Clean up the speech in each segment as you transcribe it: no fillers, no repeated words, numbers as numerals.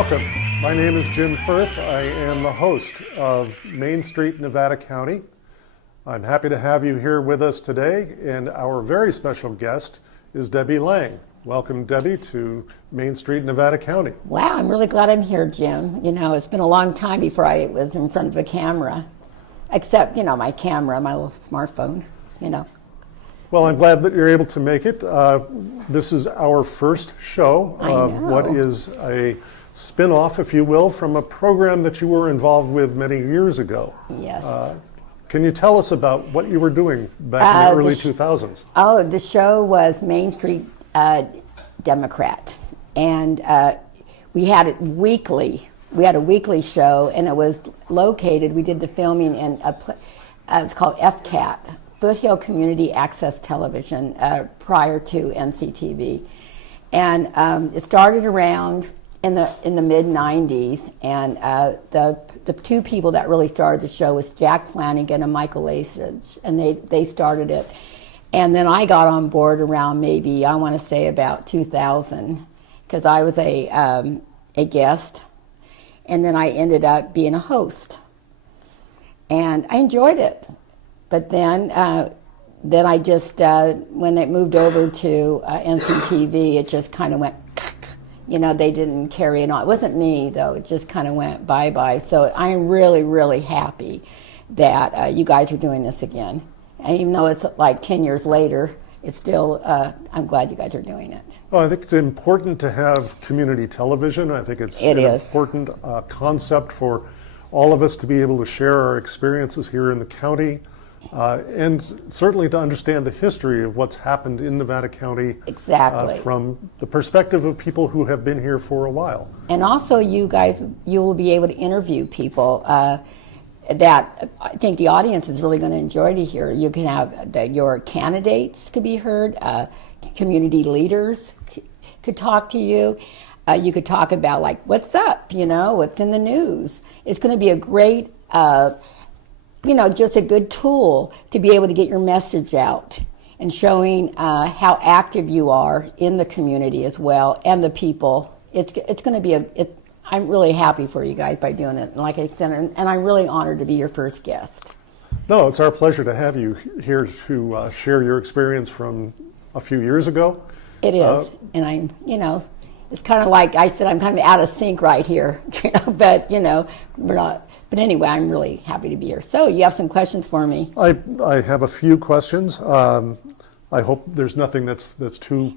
welcome. My name is Jim Firth. I am the host of Main Street, Nevada County. I'm happy to have you here with us today, and our very special guest is Debbie Lange. Welcome, Debbie, to Main Street, Nevada County. Wow, I'm really glad I'm here, Jim. You know, it's been a long time before I was in front of a camera, except, you know, my camera, my little smartphone, you know. Well, I'm glad that you're able to make it. This is our first show of what is a spin-off, if you will, from a program that you were involved with many years ago. Yes. Can you tell us about what you were doing back in the early 2000s? Oh, the show was Main Street Democrat, and we had it weekly. We had a weekly show, and it was located. We did the filming in it's called FCAT, Foothill Community Access Television, prior to NCTV, and it started around in the mid '90s, and the two people that really started the show was Jack Flanagan and Michael Asage, and they started it. And then I got on board around maybe, I want to say about 2000, because I was a guest, and then I ended up being a host. And I enjoyed it. But then I just, when it moved over to NCTV, it just kind of went, you know, they didn't carry it on. It wasn't me, though. It just kind of went bye-bye. So I'm really, really happy that you guys are doing this again. And even though it's like 10 years later, it's still, I'm glad you guys are doing it. Well, I think it's important to have community television. I think it's an important concept for all of us to be able to share our experiences here in the county, and certainly to understand the history of what's happened in Nevada County. Exactly. From the perspective of people who have been here for a while. And also you guys, you will be able to interview people that I think the audience is really going to enjoy to hear. You can have your candidates could be heard, community leaders could talk to you. You could talk about like what's up, you know, what's in the news. It's going to be a great, you know, just a good tool to be able to get your message out and showing how active you are in the community as well and the people. It's going to be I'm really happy for you guys by doing it. And like I said, and I'm really honored to be your first guest. No, it's our pleasure to have you here to share your experience from a few years ago. It is, and I'm, you know, it's kind of like I said, I'm kind of out of sync right here, you know, but, you know, we're not. But anyway, I'm really happy to be here. So you have some questions for me? I have a few questions. I hope there's nothing that's too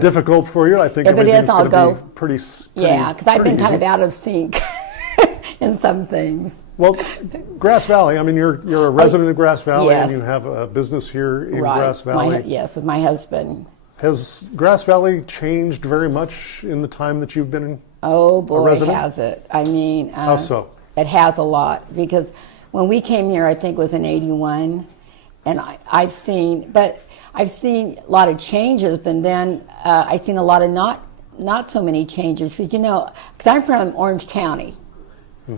difficult for you. I think everything's going to be pretty yeah, because I've been easy. Kind of out of sync in some things. Well, Grass Valley, I mean, you're a resident of Grass Valley, yes. And you have a business here in right. Grass Valley. Yes, with my husband. Has Grass Valley changed very much in the time that you've been Oh, boy, a resident? Has it. I mean, how so? It has a lot, because when we came here, I think it was in '81, and I've seen a lot of changes, but then I've seen a lot of not so many changes, because, you know, because I'm from Orange County,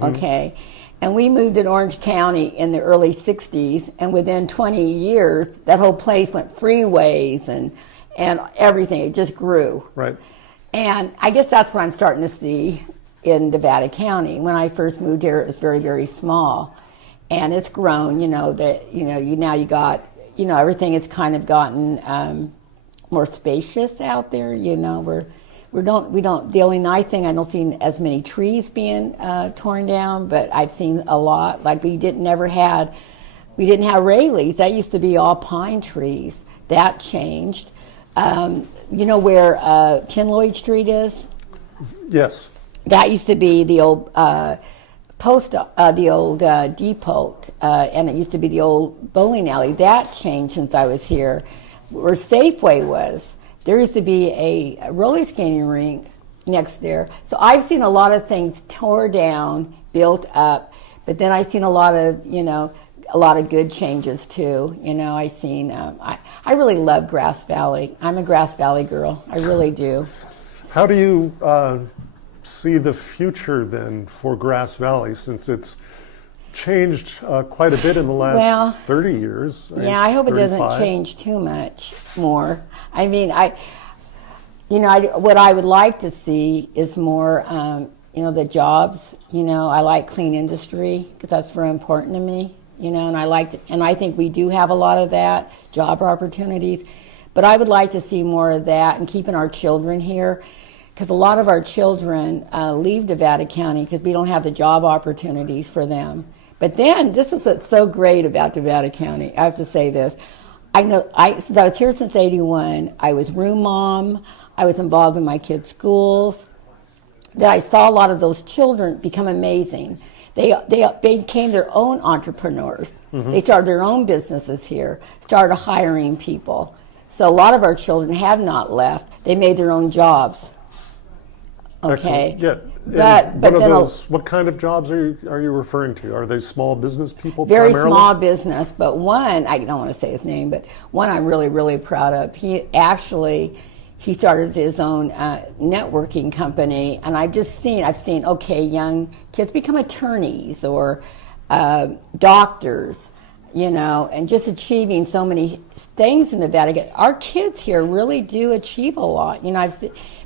okay, and we moved in Orange County in the early '60s, and within 20 years, that whole place went freeways and everything. It just grew. Right. And I guess that's what I'm starting to see in Nevada County. When I first moved here, it was very, very small, and it's grown. You know that now you got, you know, everything has kind of gotten more spacious out there. You know, we don't. The only nice thing, I don't see as many trees being torn down, but I've seen a lot. Like we didn't have Rayleighs. That used to be all pine trees. That changed. You know where Lloyd Street is? Yes. That used to be the old depot, and it used to be the old bowling alley. That changed since I was here. Where Safeway was, there used to be a roller skating rink next there. So I've seen a lot of things tore down, built up, but then I've seen a lot of good changes too. You know, I've seen, I really love Grass Valley. I'm a Grass Valley girl. I really do. How do you see the future then for Grass Valley, since it's changed quite a bit in the last 30 years? Yeah, I hope 35. It doesn't change too much more. I mean, what I would like to see is more the jobs. I like clean industry because that's very important to me. And I think we do have a lot of that, job opportunities. But I would like to see more of that and keeping our children here, because a lot of our children leave Nevada County because we don't have the job opportunities for them. But then, this is what's so great about Nevada County. I have to say this. Since I was here since '81, I was room mom. I was involved in my kids' schools. That I saw a lot of those children become amazing. They became their own entrepreneurs. Mm-hmm. They started their own businesses here, started hiring people. So a lot of our children have not left. They made their own jobs. Okay. Excellent. Yeah. But what kind of jobs are you referring to? Are they small business people? Very primarily? Small business, but one, I don't want to say his name, but one I'm really, really proud of. He started his own networking company, and I've seen, okay, young kids become attorneys or doctors, and just achieving so many things in Nevada. Our kids here really do achieve a lot,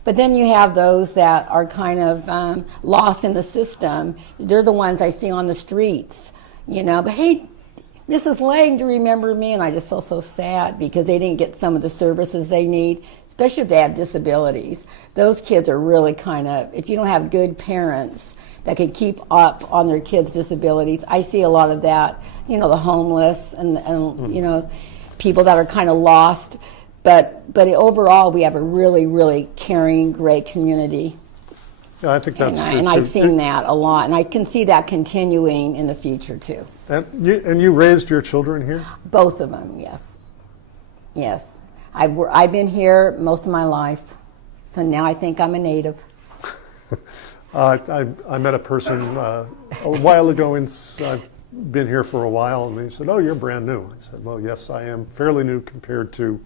but then you have those that are kind of lost in the system. They're the ones I see on the streets, but hey, Mrs. Lange, do you remember me? And I just feel so sad because they didn't get some of the services they need, especially if they have disabilities. Those kids are really kind of, if you don't have good parents that can keep up on their kids' disabilities. I see a lot of that, the homeless and people that are kind of lost. But overall, we have a really, really caring, great community. Yeah, I think that's true, and I've seen that a lot, and I can see that continuing in the future, too. And you raised your children here? Both of them, yes. Yes. I've been here most of my life, so now I think I'm a native. I met a person a while ago, and I've been here for a while, and they said, "Oh, you're brand new." I said, "Well, yes, I am fairly new compared to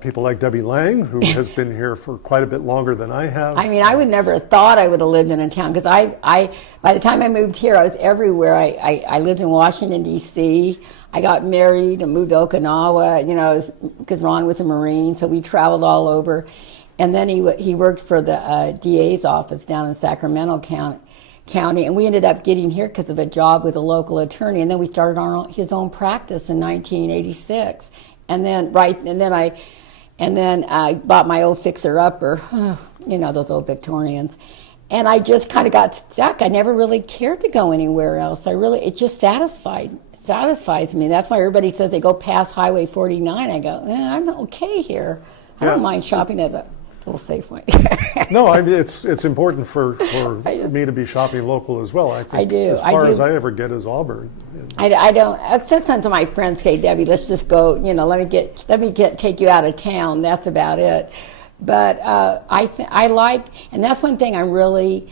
people like Debbie Lange, who has been here for quite a bit longer than I have." I mean, I would never have thought I would have lived in a town, because by the time I moved here, I was everywhere. I lived in Washington, D.C., I got married and moved to Okinawa, because Ron was a Marine, so we traveled all over. And then he worked for the DA's office down in Sacramento County, and we ended up getting here because of a job with a local attorney. And then we started his own practice in 1986. And then I bought my old fixer-upper, those old Victorians. And I just kind of got stuck. I never really cared to go anywhere else. It just satisfies me. That's why everybody says they go past Highway 49. I go, I'm okay here. I don't mind shopping at a little Safeway. No, I mean, it's important for me to be shopping local as well. I think I do. As far as I ever get is Auburn. I don't. I said something to my friends, "Hey, Debbie, let's just go. Let me take you out of town." That's about it. But I like, and that's one thing I'm really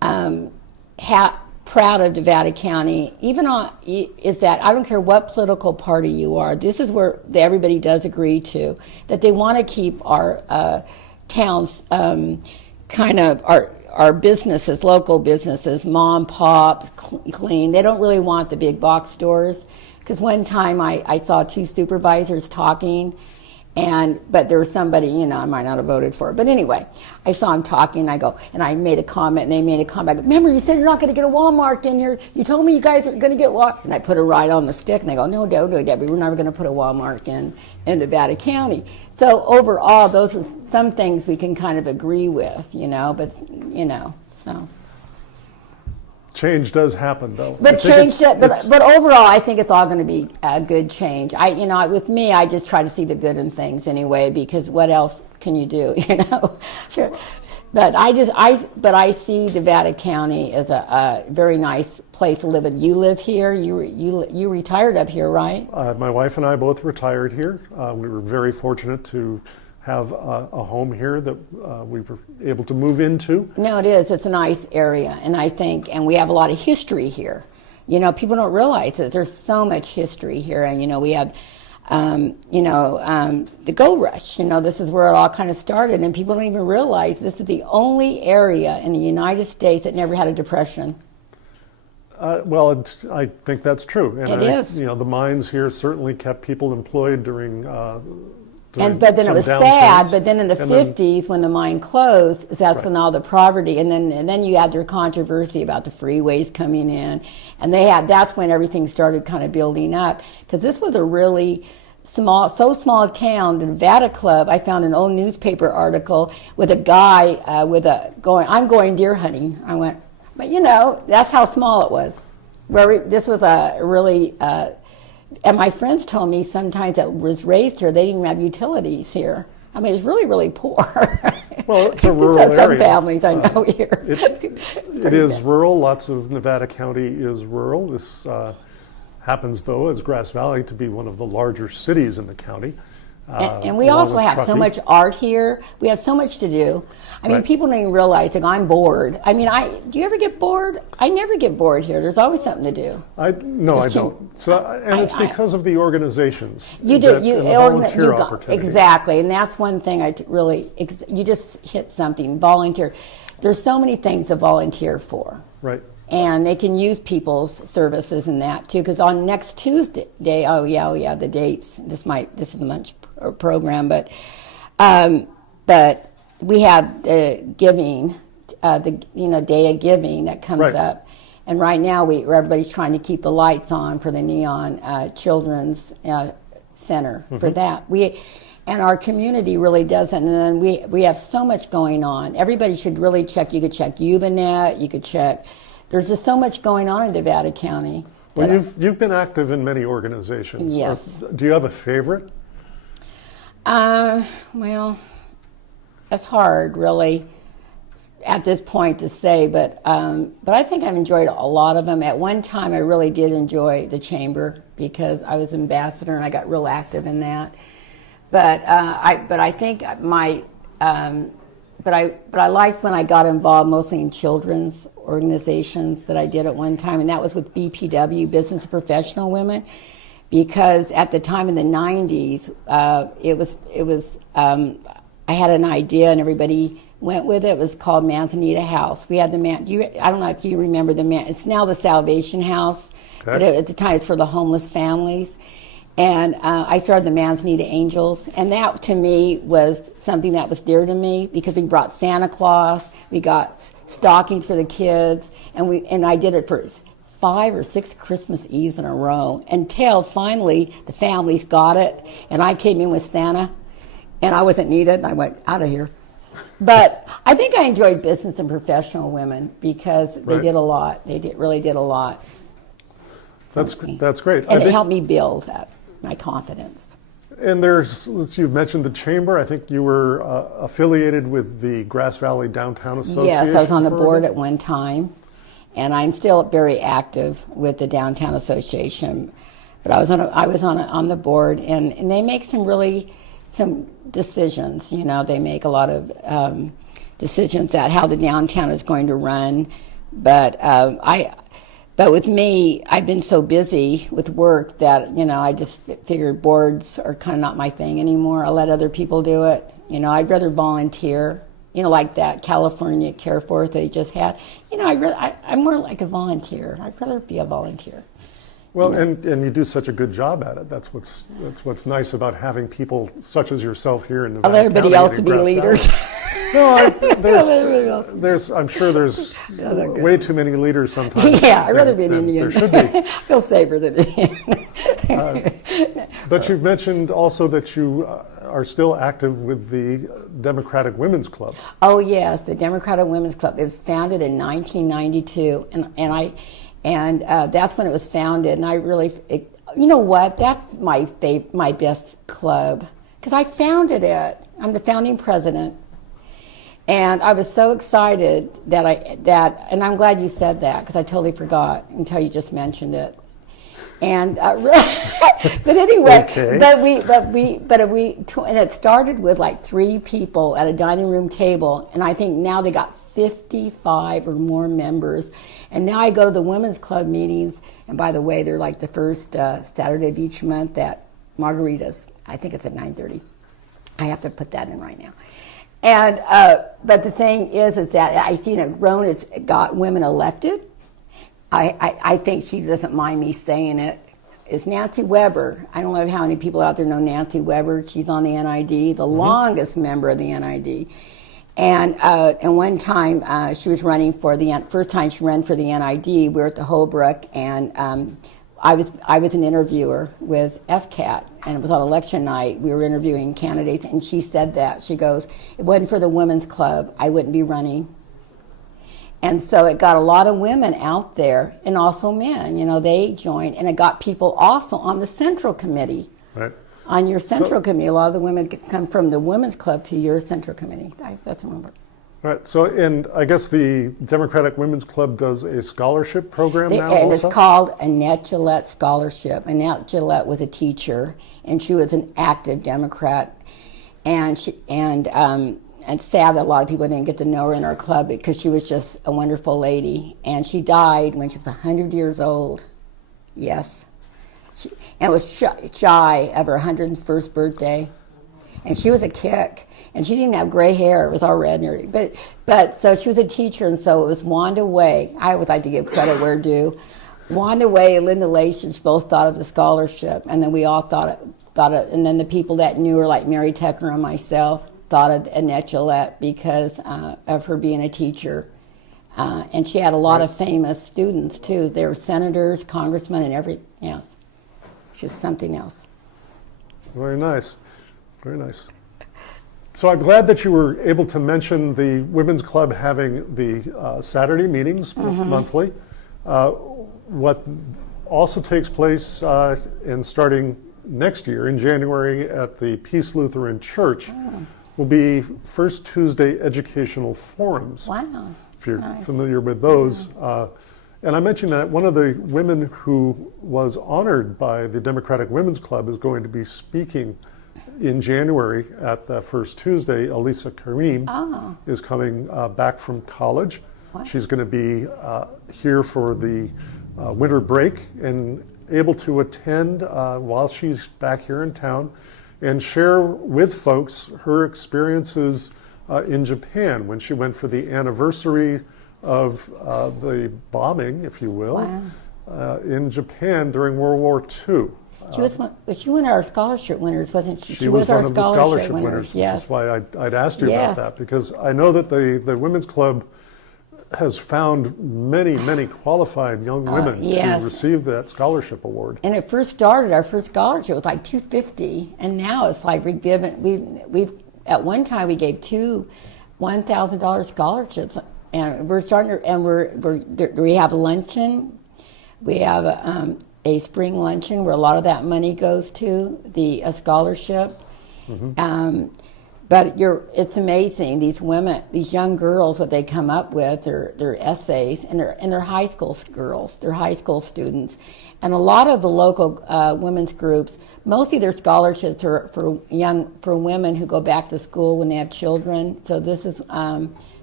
proud of Nevada County. Is that I don't care what political party you are. This is where everybody does agree to that they want to keep our towns kind of our businesses, local businesses, mom, pop, clean. They don't really want the big box stores. Because one time I saw two supervisors talking, but there was somebody, I might not have voted for it. But anyway, I saw him talking, and I made a comment, and they made a comment. I go, "Remember, you said you're not going to get a Walmart in here. You told me you guys are going to get Walmart." And I put it right on the stick, and they go, "No, Debbie, we're never going to put a Walmart in Nevada County." So overall, those are some things we can kind of agree with, so. Change does happen, though. But overall, I think it's all going to be a good change. With me, I just try to see the good in things anyway, because what else can you do, Sure. But I see Nevada County as a very nice place to live in. You live here. You retired up here, right? My wife and I both retired here. We were very fortunate to have a home here that we were able to move into. No, it is. It's a nice area, and we have a lot of history here. People don't realize that there's so much history here, and we have, the gold rush. This is where it all kind of started, and people don't even realize this is the only area in the United States that never had a depression. Well, I think that's true. And it is. The mines here certainly kept people employed during But then it some was down sad. things. But then in the And then- 50s, when the mine closed, that's Right. when all the poverty, and then you had their controversy about the freeways coming in, and that's when everything started kind of building up, because this was a really small a town. The Nevada Club, I found an old newspaper article with a guy I'm going deer hunting. I went, but that's how small it was. This was a really. And my friends told me sometimes that was raised here, they didn't have utilities here. I mean, it's really, really poor. Well, it's a rural Some area. families I know here. It is rural. Lots of Nevada County is rural. This happens, though, as Grass Valley to be one of the larger cities in the county. And we along also with have so Truckee. much art here. We have so much to do. I mean, Right. people don't even realize that I'm bored. I mean, do you ever get bored? I never get bored here. There's always something to do. No, I Just don't. So, and it's because of the organizations. You do. and the volunteer got opportunities. exactly, and that's one thing you just hit something. Volunteer. There's so many things to volunteer for. Right. And they can use people's services in that too. Because on next Tuesday, the dates. This is the lunch program, but we have giving, Day of Giving that comes Right. up. And right now, everybody's trying to keep the lights on for the Neon Children's Center for that. And our community really doesn't. And then we have so much going on. Everybody should really check. You could check Ubinet. You could check. There's just so much going on in Nevada County. Well, you've been active in many organizations. Yes. Do you have a favorite? Well, that's hard, really, at this point to say. But I think I've enjoyed a lot of them. At one time, I really did enjoy the chamber because I was ambassador and I got real active in that. But I think But I liked when I got involved mostly in children's organizations that I did at one time, and that was with BPW, Business and Professional Women, because at the time in the 90s, I had an idea and everybody went with it. It was called Manzanita House. We had I don't know if you remember it's now the Salvation House, okay. but at the time it's for the homeless families. And I started the Manzanita Angels, and that to me was something that was dear to me because we brought Santa Claus, we got stockings for the kids, and I did it for 5 or 6 Christmas Eves in a row until finally the families got it, and I came in with Santa, and I wasn't needed, and I went out of here. But I think I enjoyed Business and Professional Women because they Right. did a lot. They really did a lot. That's great. And it helped me build up my confidence. And you've mentioned the chamber. I think you were affiliated with the Grass Valley Downtown Association. Yes, I was on the for a board bit. at one time, and I'm still very active with the Downtown Association. But I was on the board, and they make some decisions. They make a lot of decisions about how the downtown is going to run. But with me, I've been so busy with work that, I just figured boards are kind of not my thing anymore. I'll let other people do it. I'd rather volunteer, like that California Care Force that he just had. I'm more like a volunteer. I'd rather be a volunteer. Well, and you do such a good job at it. That's what's nice about having people such as yourself here in Nevada I'll let everybody County else and to be Grass leaders. Valley. No, I'm sure there's okay. way too many leaders sometimes. Yeah, I'd rather be an than Indian. There should be. I feel safer than Indian. But you've mentioned also that you are still active with the Democratic Women's Club. Oh yes, the Democratic Women's Club. It was founded in 1992, and that's when it was founded. And I really, you know what? That's my best club because I founded it. I'm the founding president. And I was so excited and I'm glad you said that because I totally forgot until you just mentioned it. And but anyway, okay. And it started with like 3 people at a dining room table, and I think now they got 55 or more members. And now I go to the women's club meetings, and by the way, they're like the first Saturday of each month at Margaritas. I think it's at 9:30. I have to put that in right now. And but the thing is that I seen it grown. It's got women elected. I think she doesn't mind me saying it. is Nancy Weber. I don't know how many people out there know Nancy Weber. She's on the NID, the longest member of the NID. And one time she was running for first time she ran for the NID. We were at the Holbrook, and I was an interviewer with FCAT, and it was on election night. We were interviewing candidates, and she said that. She goes, "If it wasn't for the women's club, I wouldn't be running." And so it got a lot of women out there, and also men. They joined, and it got people also on the Central Committee. Right. On your Central Committee, a lot of the women come from the Women's Club to your Central Committee. That's what I remember. Right. So, and I guess the Democratic Women's Club does a scholarship program now and also? It's called Annette Gillette Scholarship. Annette Gillette was a teacher, and she was an active Democrat. And it's sad that a lot of people didn't get to know her in our club because she was just a wonderful lady. And she died when she was 100 years old. Yes. And it was shy of her 101st birthday. And she was a kick. And she didn't have gray hair. It was all red and everything. But so she was a teacher, and so it was Wanda Way. I would like to give credit where due. Wanda Way and Linda Lachich both thought of the scholarship, and then we all thought it. And then the people that knew her, like Mary Tucker and myself, thought of Annette Gillette because of her being a teacher. And she had a lot of famous students, too. They were senators, congressmen, and everything else. She was something else. Very nice. Very nice. So I'm glad that you were able to mention the Women's Club having the Saturday meetings monthly. What also takes place in starting next year in January at the Peace Lutheran Church will be First Tuesday Educational Forums. Wow. If you're familiar with those. And I mentioned that one of the women who was honored by the Democratic Women's Club is going to be speaking in January at the First Tuesday. Elisa Karim is coming back from college. Wow. She's going to be here for the winter break and able to attend while she's back here in town and share with folks her experiences in Japan when she went for the anniversary of the bombing, if you will, in Japan during World War II. She was one of our scholarship winners, wasn't she? She was our one of the scholarship winners, yes. which is why I'd asked you about that, because I know that the Women's Club has found many, many qualified young women to receive that scholarship award. And it first started, our first scholarship was like $250, and now it's like we've at one time we gave two $1,000 scholarships, and we're starting to, and we have a luncheon, we have a spring luncheon where a lot of that money goes to a scholarship. But it's amazing, these women, these young girls, what they come up with, their essays, and they're high school girls, they're high school students. And a lot of the local women's groups, mostly their scholarships are for women who go back to school when they have children. So this is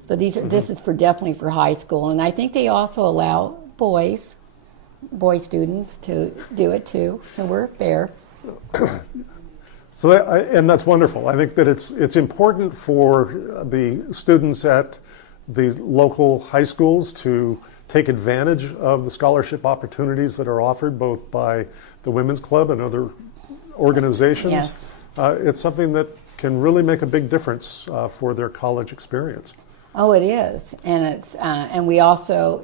this is definitely for high school. And I think they also allow boy students to do it too. So we're fair. So and that's wonderful. I think that it's important for the students at the local high schools to take advantage of the scholarship opportunities that are offered both by the Women's Club and other organizations. Yes. It's something that can really make a big difference for their college experience. Oh, it is, and it's and we also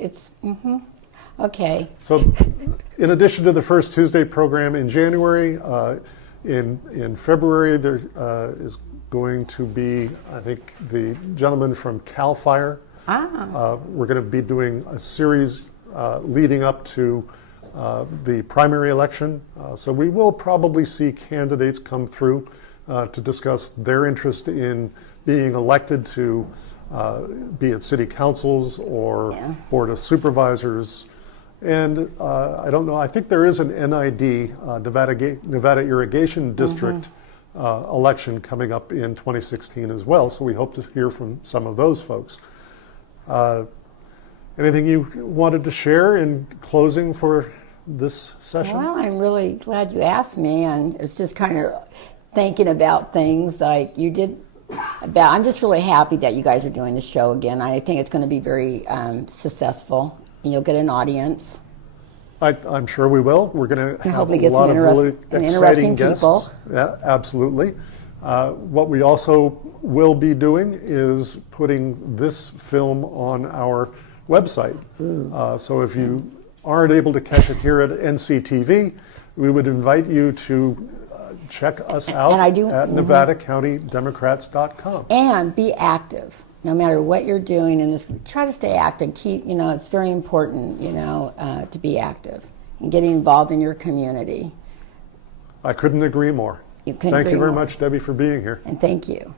okay. So, in addition to the First Tuesday program in January. In February, there is going to be, I think, the gentleman from CAL FIRE. We're going to be doing a series leading up to the primary election. So we will probably see candidates come through to discuss their interest in being elected to be at city councils or board of supervisors. And I don't know, I think there is an NID, Nevada Irrigation District election coming up in 2016 as well, so we hope to hear from some of those folks. Anything you wanted to share in closing for this session? Well, I'm really glad you asked me, and it's just kind of thinking about things like you did. I'm just really happy that you guys are doing this show again. I think it's going to be very successful. And you'll get an audience. I'm sure we will. We're going to have hopefully a get lot some of really and exciting interesting guests. people. Yeah, absolutely. What we also will be doing is putting this film on our website. So if you aren't able to catch it here at NCTV, we would invite you to check us out And I do- at NevadaCountyDemocrats.com. And be active, no matter what you're doing, and just try to stay active. Keep, it's very important, to be active and getting involved in your community. I couldn't agree more. You couldn't Thank you agree very more. much, Debbie, for being here. And thank you.